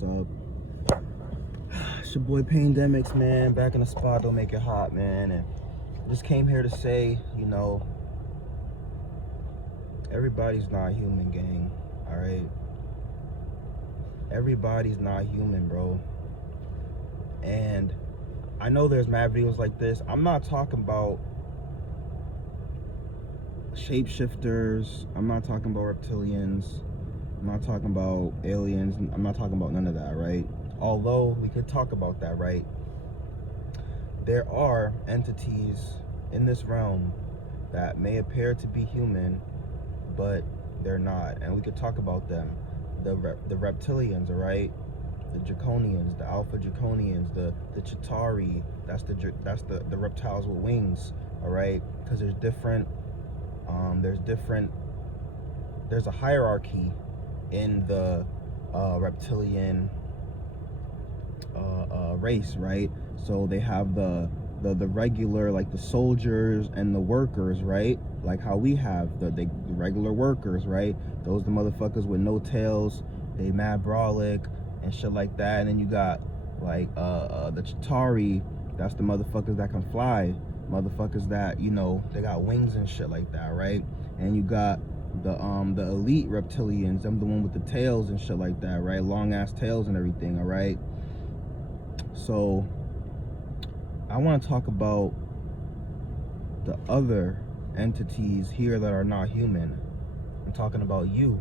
What's up? It's your boy Pandemics, man. Back in the spot, don't make it hot, man. And just came here to say, everybody's not human, gang. All right. Everybody's not human, bro. And I know there's mad videos like this. I'm not talking about shapeshifters. I'm not talking about reptilians. I'm not talking about aliens. I'm not talking about none of that, right? Although we could talk about that, right? There are entities in this realm that may appear to be human, but they're not. And we could talk about them. The reptilians, all right? The Draconians, the Alpha Draconians, the Chitauri. That's the reptiles with wings, all right? Because there's a hierarchy in the reptilian race, right? So they have the regular, like the soldiers and the workers, right? Like how we have the regular workers, right? Those the motherfuckers with no tails, they mad brolic and shit like that. And then you got like the Chitauri, that's the motherfuckers that can fly, motherfuckers that, they got wings and shit like that, right? And you got the elite reptilians, them the one with the tails and shit like that, right? Long ass tails and everything, all right? So I want to talk about the other entities here that are not human. I'm talking about you.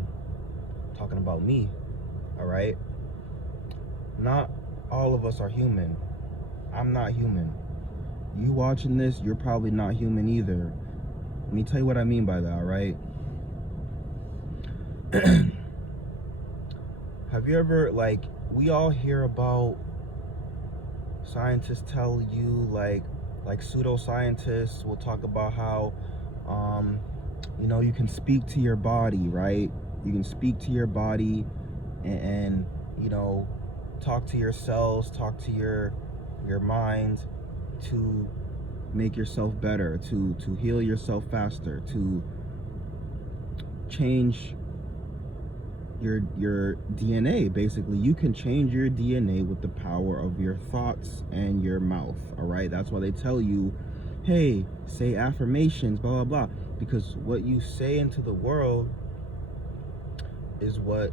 I'm talking about me, all right? Not all of us are human. I'm not human. You watching this, you're probably not human either. Let me tell you what I mean by that, all right? Have you ever, like, we all hear about scientists tell you, like pseudoscientists will talk about how, you can speak to your body, right? You can speak to your body and talk to your cells, talk to your mind to make yourself better, to heal yourself faster, to change your DNA. Basically, you can change your DNA with the power of your thoughts and your mouth, all right? That's why they tell you, hey, say affirmations, blah, blah, blah, because what you say into the world is what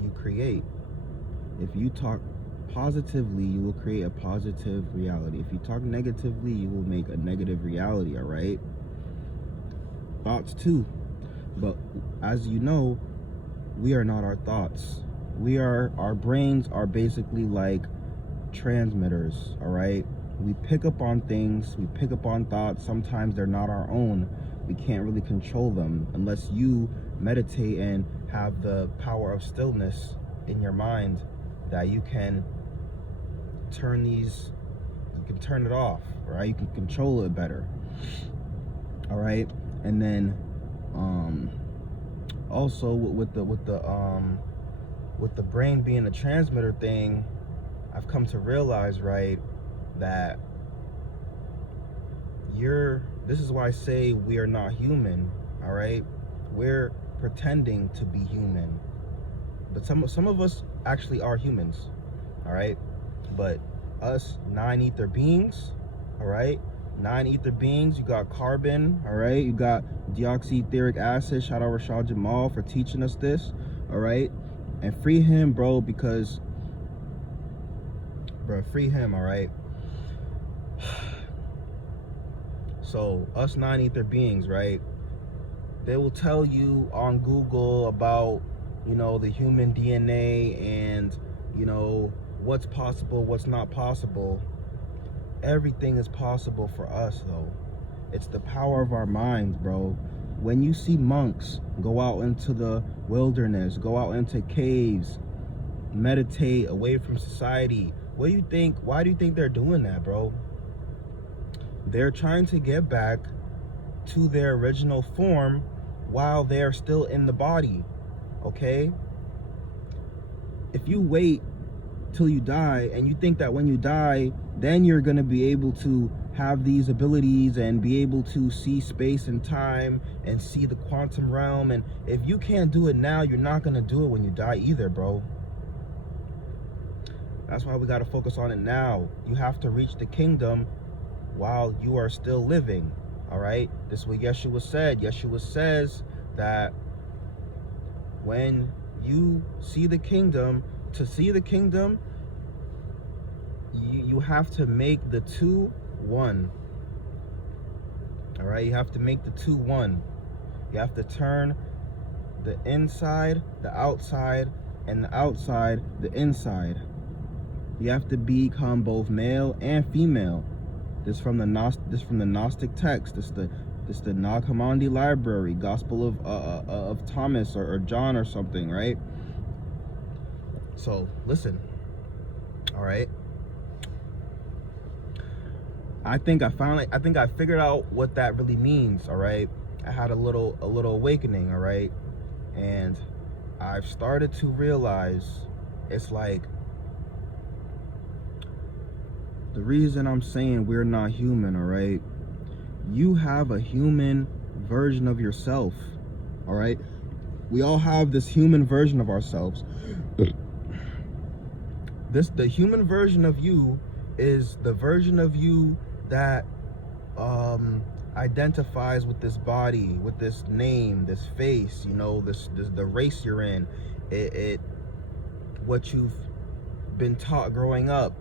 you create. If you talk positively, you will create a positive reality. If you talk negatively, you will make a negative reality, all right? Thoughts too. But as you know, we are not our thoughts. Our brains are basically like transmitters, all right? We pick up on things, we pick up on thoughts. Sometimes they're not our own. We can't really control them unless you meditate and have the power of stillness in your mind that you can turn it off, right? You can control it better, all right? And then also with the brain being a transmitter thing, I've come to realize, right, that this is why I say we are not human, all right? We're pretending to be human, but some of us actually are humans, all right? But us 9 ether beings, all right? 9 ether beings, you got carbon, all right? You got deoxyetheric acid. Shout out Rashad Jamal for teaching us this, all right? And free him, bro, because, free him, all right? So, us 9 ether beings, right? They will tell you on Google about, the human DNA and, what's possible, what's not possible. Everything is possible for us, though. It's the power of our minds, bro. When you see monks go out into the wilderness, go out into caves, meditate away from society, what do you think? Why do you think they're doing that, bro? They're trying to get back to their original form while they're still in the body, okay? If you wait till you die and you think that when you die, then you're going to be able to have these abilities and be able to see space and time and see the quantum realm, and if you can't do it now, you're not going to do it when you die either, bro. That's why we got to focus on it now. You have to reach the kingdom while you are still living. All right? This is what Yeshua said. Yeshua says that when you see the kingdom, to see the kingdom, you have to make the two one. All right? You have to make the two one. You have to turn the inside, the outside, and the outside, the inside. You have to become both male and female. This from the Gnostic text. This the Nag Hammadi library, Gospel of Thomas or John or something, right? So listen, all right. I think I figured out what that really means. All right, I had a little awakening. All right, and I've started to realize it's like the reason I'm saying we're not human. All right, you have a human version of yourself. All right, we all have this human version of ourselves. The human version of you is the version of you that identifies with this body, with this name, this face, you know, this the race you're in, it what you've been taught growing up,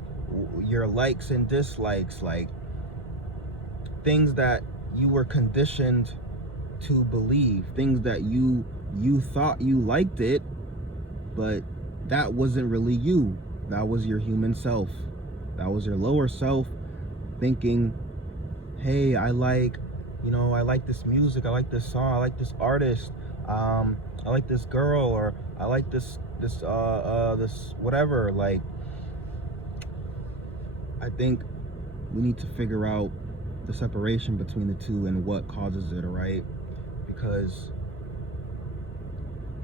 your likes and dislikes, like things that you were conditioned to believe, things that you thought you liked it, but that wasn't really you. That was your human self. That was your lower self thinking, hey, I like this music, I like this song, I like this artist, I like this girl, or I like this whatever. Like, I think we need to figure out the separation between the two and what causes it, all right? Because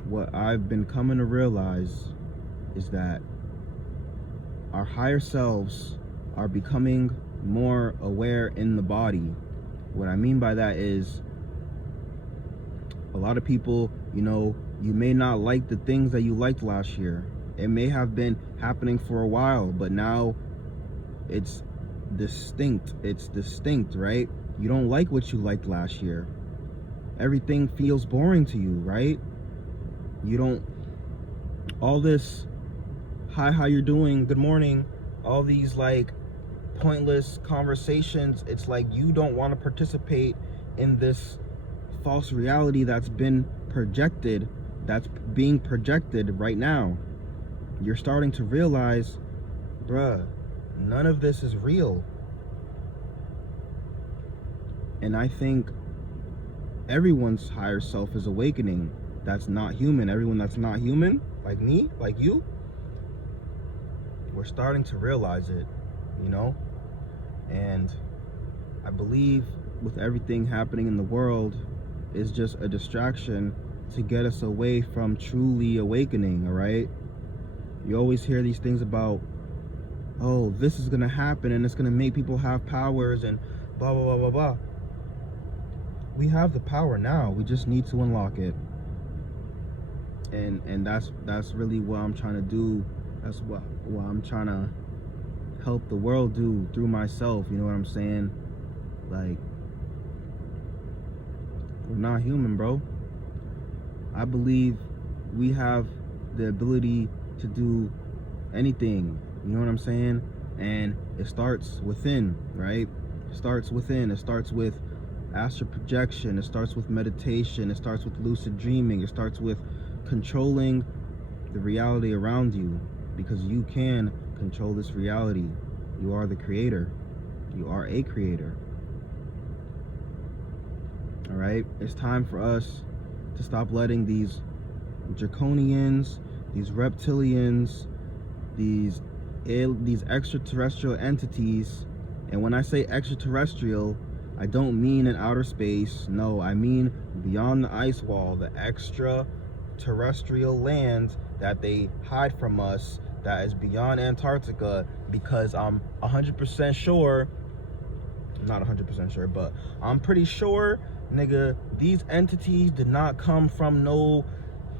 what I've been coming to realize is that our higher selves are becoming more aware in the body. What I mean by that is, a lot of people, you know, you may not like the things that you liked last year. It may have been happening for a while, but now it's distinct, right? You don't like what you liked last year. Everything feels boring to you, right? You don't, all this, hi, how you're doing, good morning, all these like pointless conversations, it's like you don't want to participate in this false reality that's being projected right now. You're starting to realize, bruh, none of this is real. And I think everyone's higher self is awakening. That's not human. Everyone that's not human, like me, like you, we're starting to realize it, you know? And I believe with everything happening in the world is just a distraction to get us away from truly awakening, all right? You always hear these things about, oh, this is gonna happen and it's gonna make people have powers and blah, blah, blah, blah, blah. We have the power now. We just need to unlock it. And that's really what I'm trying to do. That's what I'm trying to help the world do through myself. You know what I'm saying? Like, we're not human, bro. I believe we have the ability to do anything. You know what I'm saying? And it starts within, right? It starts within. It starts with astral projection. It starts with meditation. It starts with lucid dreaming. It starts with controlling the reality around you, because you can control this reality. You are the creator. You are a creator. All right? It's time for us to stop letting these draconians, these reptilians, these extraterrestrial entities, and when I say extraterrestrial, I don't mean in outer space. No, I mean beyond the ice wall, the extraterrestrial land that they hide from us, that is beyond Antarctica, because I'm 100% sure, not 100% sure, but I'm pretty sure, nigga, these entities did not come from no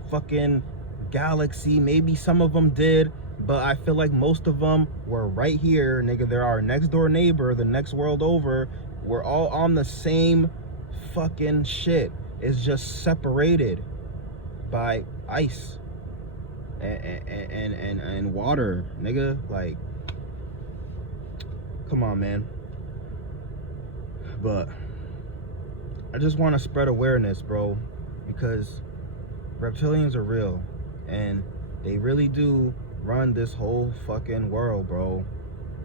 fucking galaxy. Maybe some of them did, But I feel like most of them were right here, nigga. They're our next door neighbor, the next world over. We're all on the same fucking shit. It's just separated by ice and water, nigga. Like, come on, man. But I just want to spread awareness, bro, because reptilians are real and they really do run this whole fucking world, bro.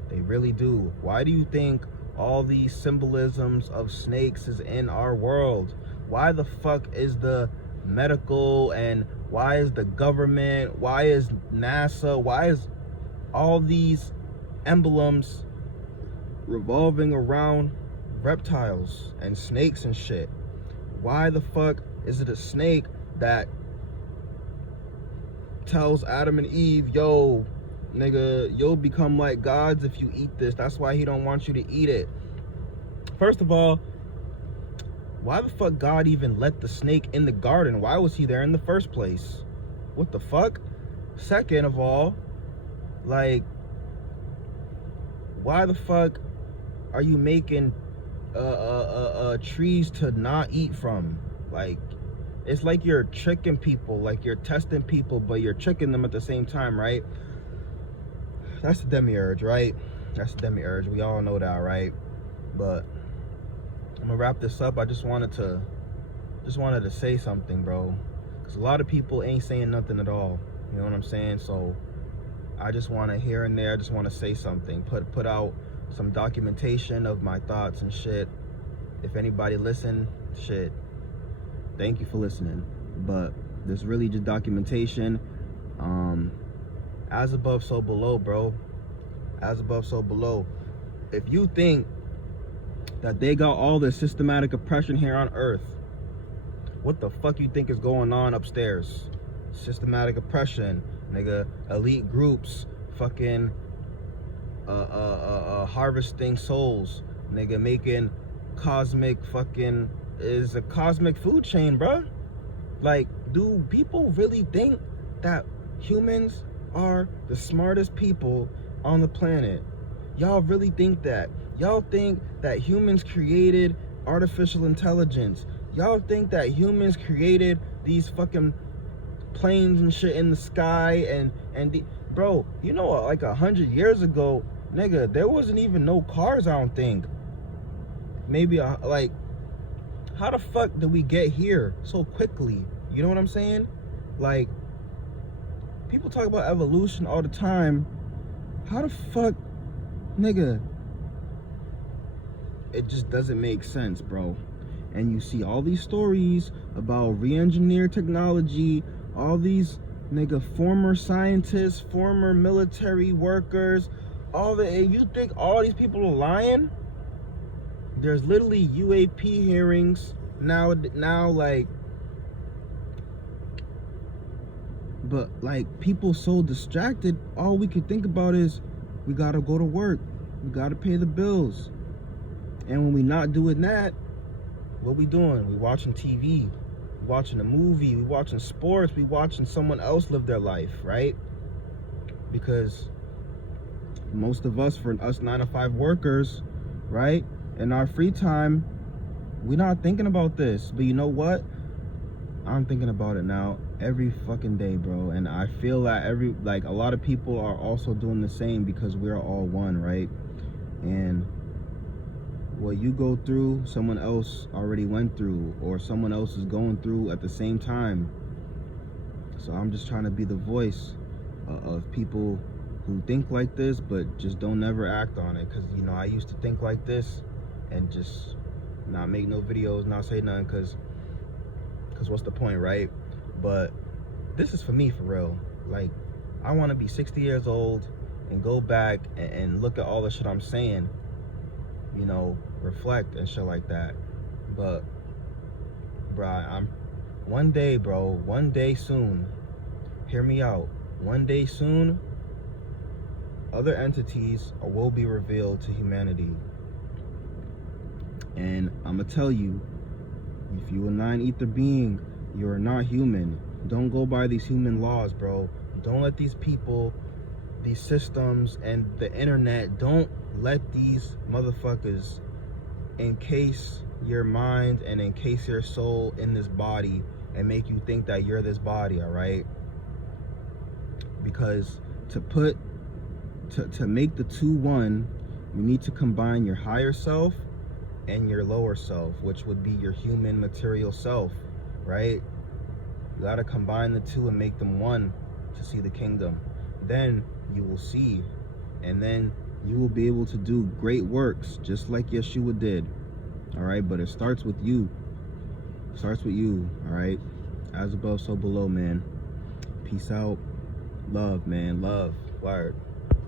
They really do. Why do you think all these symbolisms of snakes is in our world? Why the fuck is the medical, and why is the government, why is NASA, why is all these emblems revolving around reptiles and snakes and shit? Why the fuck is it a snake that tells Adam and Eve, yo, nigga, you'll become like gods if you eat this? That's why he don't want you to eat it. First of all, why the fuck God even let the snake in the garden? Why was he there in the first place? What the fuck? Second of all, like, why the fuck are you making trees to not eat from? Like, it's like you're tricking people, like you're testing people, but you're tricking them at the same time, right? That's the demiurge, right? That's the demiurge. We all know that, right? But I'm gonna wrap this up. I just wanted to say something, bro, because a lot of people ain't saying nothing at all. You know what I'm saying? So I just want to, here and there, I just want to say something, put out some documentation of my thoughts and shit. If anybody listen, shit, thank you for listening. But this really just documentation. As above, so below, bro. As above, so below. If you think that they got all the systematic oppression here on Earth, what the fuck you think is going on upstairs? Systematic oppression, nigga. Elite groups, fucking harvesting souls, nigga. Making cosmic fucking, is a cosmic food chain, bruh. Like, do people really think that humans are the smartest people on the planet? Y'all really think that? Y'all think that humans created artificial intelligence? Y'all think that humans created these fucking planes and shit in the sky? Bro, you know, like 100 years ago, nigga, there wasn't even no cars, I don't think. Maybe like, how the fuck did we get here so quickly? You know what I'm saying? Like, people talk about evolution all the time. How the fuck, nigga? It just doesn't make sense, bro. And you see all these stories about re-engineered technology, all these, nigga, former scientists, former military workers, and you think all these people are lying? There's literally UAP hearings now, like, but like, people so distracted, all we could think about is, we gotta go to work, we gotta pay the bills. And when we not doing that, what we doing? We watching TV, we watching a movie, we watching sports, we watching someone else live their life, right? Because most of us, for us 9-to-5 workers, right, in our free time, we're not thinking about this. But you know what? I'm thinking about it now every fucking day, bro. And I feel that a lot of people are also doing the same, because we're all one, right? And what you go through, someone else already went through, or someone else is going through at the same time. So I'm just trying to be the voice of people who think like this, but just don't never act on it. Because, you know, I used to think like this and just not make no videos, not say nothing, because what's the point, right? But this is for me, for real. Like, I want to be 60 years old and go back and look at all the shit I'm saying, you know, reflect and shit like that. But, bruh, one day soon, hear me out, one day soon, other entities will be revealed to humanity. And I'm gonna tell you, if you a 9-ether being, you are not human. Don't go by these human laws, bro. Don't let these people these systems and the internet, don't let these motherfuckers encase your mind and encase your soul in this body and make you think that you're this body, all right? Because to make the two one, you need to combine your higher self and your lower self, which would be your human material self, right? You got to combine the two and make them one to see the kingdom. Then you will see, and then you will be able to do great works just like Yeshua did, all right? But it starts with you. It starts with you, all right? As above, so below, man. Peace out. Love, man. Love. Word.